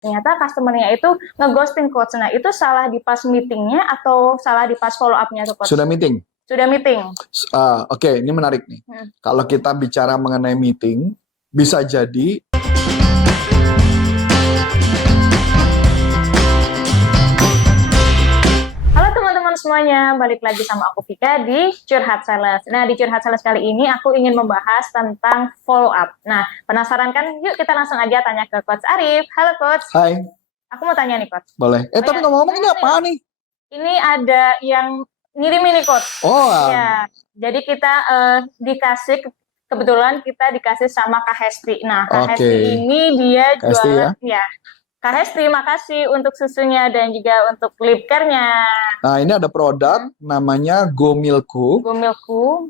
ternyata customer-nya itu ngeghosting coach. Nah, itu salah di pas meetingnya atau salah di pas follow up-nya tuh coach? Sudah meeting? Sudah meeting. Oke, ini menarik nih. Kalau kita bicara mengenai meeting, bisa jadi Halo teman-teman semuanya, balik lagi sama aku Vika di Curhat Sales. Nah, di Curhat Sales kali ini aku ingin membahas tentang follow up. Nah, penasaran kan? Yuk kita langsung aja tanya ke Coach Arif. Halo Coach. Hai. Aku mau tanya nih Coach. Boleh. Tapi ngomong-ngomong ini apa nih? Ini ada yang ngirim ini Coach. Oh. Ya, jadi kita dikasih, kebetulan kita dikasih sama Kak Hesti. Nah, Kak Hesti ini dia jualan, ya. Kak Hesti, makasih untuk susunya dan juga untuk lip care-nya. Nah, ini ada produk namanya GoMilkku. GoMilkku.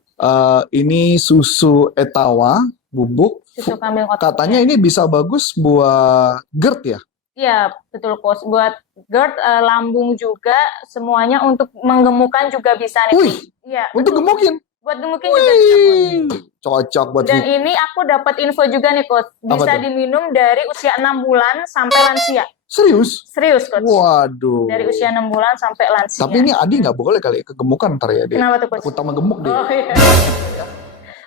Ini susu Etawa bubuk. Susu kambing otot. Katanya ini bisa bagus buat GERD ya? Iya, betul Coach. Buat GERD, lambung juga, semuanya untuk menggemukkan juga bisa nih. Wih, iya, untuk gemukin? Buat gemukin juga bisa Coach. Cocok buat Dan ini aku dapat info juga nih Coach, bisa diminum dari usia 6 bulan sampai lansia. Serius? Serius Coach. Waduh. Dari usia 6 bulan sampai lansia. Tapi ini Adi nggak boleh kali kegemukan ntar ya dia. Kenapa tuh Coach? Takut sama gemuk dia. Oh iya.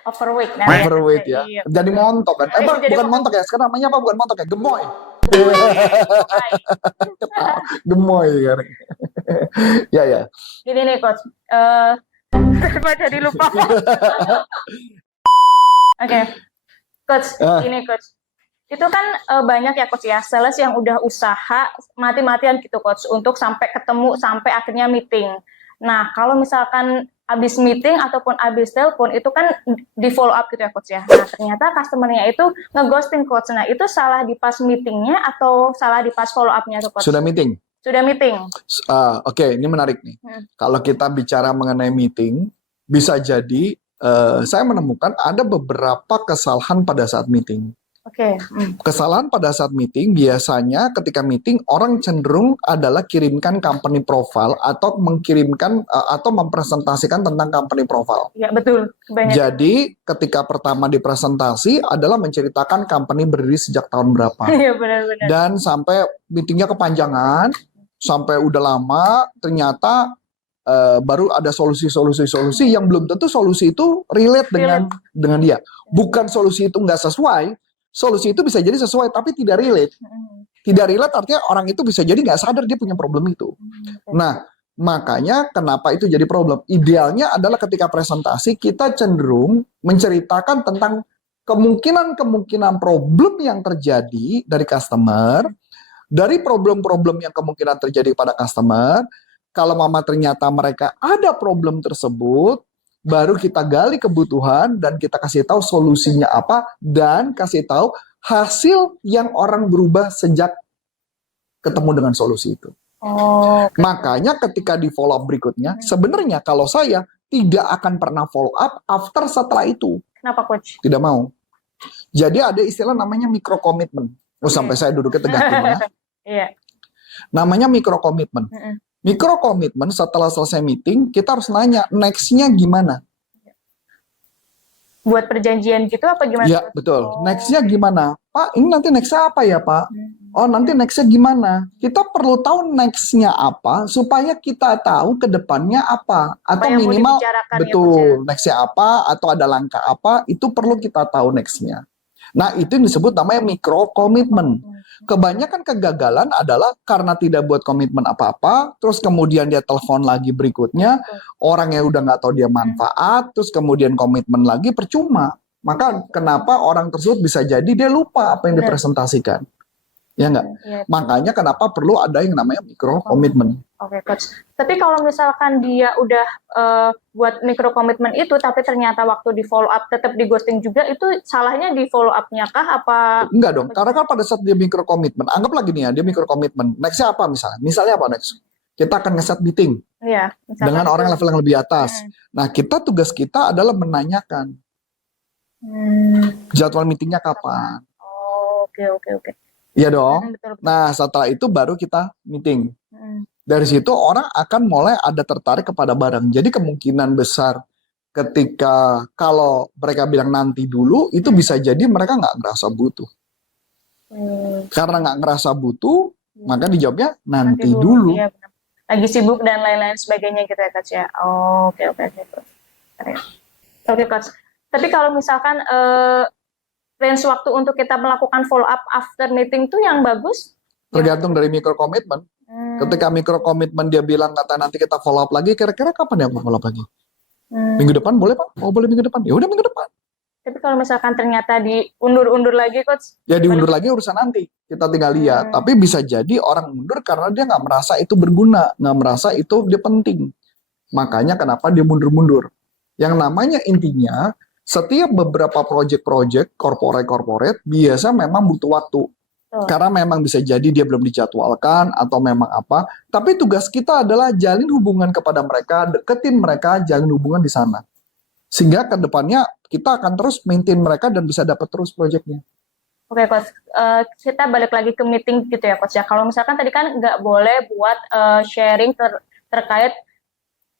Overweight. Nah, overweight ya. Iya. Jadi montok kan. Bukan montok ya, sekarang namanya apa? Bukan montok ya, gemoy. Gemoy kan. Ya. Gini nih Coach. Jadi lupa. Oke. Coach, ini Coach. Itu kan banyak ya Coach ya, sales yang udah usaha mati-matian gitu Coach, untuk sampai ketemu, sampai akhirnya meeting. Nah, kalau misalkan habis meeting ataupun habis telepon, itu kan di follow up gitu ya Coach ya. Nah, ternyata customer-nya itu ngeghosting Coach. Nah, itu salah di pas meetingnya atau salah di pas follow up-nya tuh Coach? Sudah meeting? Sudah meeting. Oke, ini menarik nih. Kalau kita bicara mengenai meeting, bisa jadi saya menemukan ada beberapa kesalahan pada saat meeting. Oke. Kesalahan pada saat meeting, biasanya ketika meeting orang cenderung adalah kirimkan company profile atau mengirimkan atau mempresentasikan tentang company profile. Iya, betul. Kebanyakan. Jadi ketika pertama dipresentasi adalah menceritakan company berdiri sejak tahun berapa. Iya, benar-benar. Dan sampai meetingnya kepanjangan, sampai udah lama, ternyata baru ada solusi-solusi yang belum tentu solusi itu relate dengan dia. Bukan solusi itu nggak sesuai, solusi itu bisa jadi sesuai tapi tidak relate. Tidak relate artinya orang itu bisa jadi nggak sadar dia punya problem itu. Nah, makanya kenapa itu jadi problem. Idealnya adalah ketika presentasi kita cenderung menceritakan tentang kemungkinan problem yang terjadi dari customer, dari problem-problem yang kemungkinan terjadi pada customer. Kalau ternyata mereka ada problem tersebut, baru kita gali kebutuhan dan kita kasih tahu solusinya apa dan kasih tahu hasil yang orang berubah sejak ketemu dengan solusi itu. Makanya ketika di follow up berikutnya, sebenarnya kalau saya tidak akan pernah follow up after setelah itu. Kenapa Coach? Tidak mau. Jadi ada istilah namanya micro commitment. Sampai saya duduknya tegak gimana? Iya. Namanya micro commitment. Micro komitmen setelah selesai meeting, kita harus nanya, next-nya gimana? Buat perjanjian gitu apa gimana? Ya, betul. Next-nya gimana? Pak, ini nanti next-nya apa ya, Pak? Oh, nanti next-nya gimana? Kita perlu tahu next-nya apa, supaya kita tahu ke depannya apa. Atau minimal, betul, next-nya apa, atau ada langkah apa, itu perlu kita tahu next-nya. Nah, itu yang disebut namanya micro komitmen. Kebanyakan kegagalan adalah karena tidak buat komitmen apa-apa, terus kemudian dia telepon lagi berikutnya, orangnya udah nggak tahu dia manfaat, terus kemudian komitmen lagi percuma. Maka kenapa orang tersebut bisa jadi dia lupa apa yang dipresentasikan. Ya nggak? Makanya kenapa perlu ada yang namanya micro komitmen. Oke, Coach. Tapi kalau misalkan dia udah buat micro komitmen itu, tapi ternyata waktu di follow up tetap di ghosting juga, itu salahnya di follow up-nya kah? Apa? Enggak dong, karena kan pada saat dia micro komitmen, anggaplah gini ya, dia micro komitmen. Next-nya apa misalnya? Misalnya apa next? Kita akan nge-set meeting dengan orang level yang lebih atas. Nah, tugas kita adalah menanyakan jadwal meetingnya kapan. Oke. Iya dong. Nah, setelah itu baru kita meeting. Dari situ orang akan mulai ada tertarik kepada barang. Jadi kemungkinan besar ketika kalau mereka bilang nanti dulu, itu bisa jadi mereka nggak merasa butuh. Karena nggak ngerasa butuh, maka dijawabnya nanti Nanti dulu. Iya, benar. Lagi sibuk dan lain-lain sebagainya gitu ya coach ya. Oh, oke oke oke. Oke coach. Tapi kalau misalkan range waktu untuk kita melakukan follow up after meeting tuh yang bagus? Tergantung dari mikro komitmen. Ketika mikro komitmen dia bilang kata nanti kita follow up lagi, kira-kira kapan ya follow up lagi? Minggu depan boleh Pak? Oh boleh minggu depan. Ya udah minggu depan. Tapi kalau misalkan ternyata diundur-undur lagi coach? Ya diundur lagi urusan nanti. Kita tinggal lihat. Tapi bisa jadi orang mundur karena dia nggak merasa itu berguna, nggak merasa itu dia penting. Makanya kenapa dia mundur-mundur. Yang namanya intinya setiap beberapa project-project corporate biasa memang butuh waktu. Karena memang bisa jadi dia belum dijadwalkan atau memang apa. Tapi tugas kita adalah jalin hubungan kepada mereka, deketin mereka, jalin hubungan di sana. Sehingga ke depannya kita akan terus maintain mereka dan bisa dapat terus proyeknya. Oke coach, kita balik lagi ke meeting gitu ya coach ya. Kalau misalkan tadi kan nggak boleh buat sharing terkait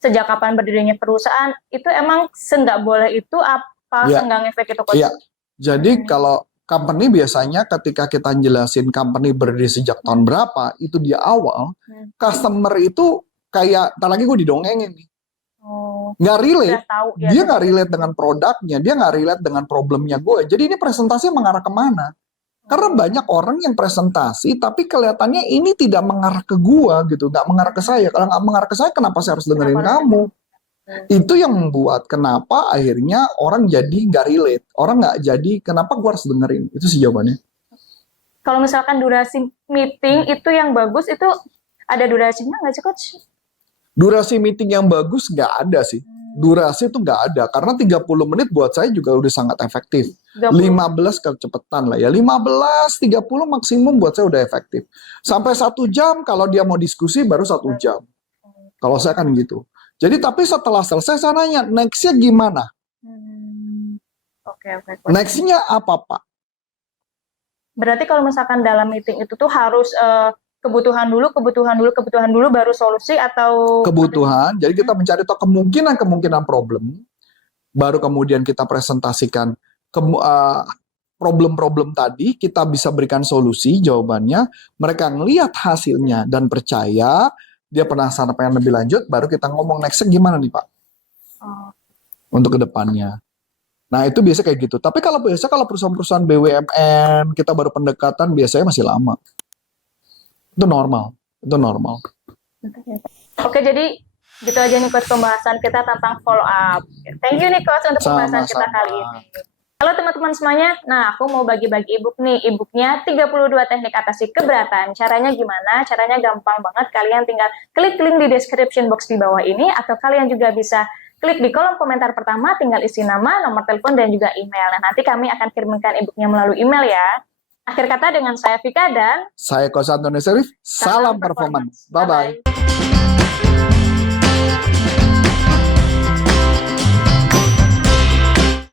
sejak kapan berdirinya perusahaan, itu emang nggak boleh itu apa senggang efek itu coach? Iya, jadi kalau company biasanya ketika kita jelasin company berdiri sejak tahun berapa, itu di awal, customer itu kayak, ntar lagi gue didongengin nih. Nggak relate, dia nggak relate dengan produknya, dia nggak relate dengan problemnya gue. Jadi ini presentasinya mengarah kemana? Karena banyak orang yang presentasi, tapi kelihatannya ini tidak mengarah ke gue gitu, nggak mengarah ke saya. Kalau nggak mengarah ke saya, kenapa saya harus dengerin kamu? Itu yang membuat kenapa akhirnya orang jadi nggak relate, orang nggak jadi kenapa gue harus dengerin. Itu sih jawabannya. Kalau misalkan durasi meeting itu yang bagus, itu ada durasinya nggak sih coach? Durasi meeting yang bagus nggak ada sih. Durasi itu nggak ada. Karena 30 menit buat saya juga udah sangat efektif. 15 kecepetan lah ya. 15-30 maksimum buat saya udah efektif. Sampai 1 jam kalau dia mau diskusi baru 1 jam. Kalau saya kan gitu. Jadi tapi setelah selesai saya nanya, next-nya gimana? Oke. Next-nya apa Pak? Berarti kalau misalkan dalam meeting itu tuh harus kebutuhan dulu baru solusi atau kebutuhan. Jadi kita mencari tahu kemungkinan problem, baru kemudian kita presentasikan problem-problem tadi, kita bisa berikan solusi jawabannya, mereka ngelihat hasilnya dan percaya, dia penasaran pengen lebih lanjut, baru kita ngomong next gimana nih Pak untuk kedepannya. Nah itu biasa kayak gitu. Tapi kalau perusahaan-perusahaan BUMN kita baru pendekatan biasanya masih lama. Itu normal. Oke, jadi gitu aja nih coach pembahasan kita tentang follow up. Thank you nih coach untuk pembahasan kita kali ini. Halo teman-teman semuanya, nah aku mau bagi-bagi ebook nih, ebooknya 32 teknik atasi keberatan. Caranya gimana? Caranya gampang banget, kalian tinggal klik link di description box di bawah ini, atau kalian juga bisa klik di kolom komentar pertama, tinggal isi nama, nomor telepon, dan juga email. Nah nanti kami akan kirimkan ebooknya melalui email ya. Akhir kata dengan saya Vika dan saya Coach Antoni Serif. Salam performance. Bye-bye.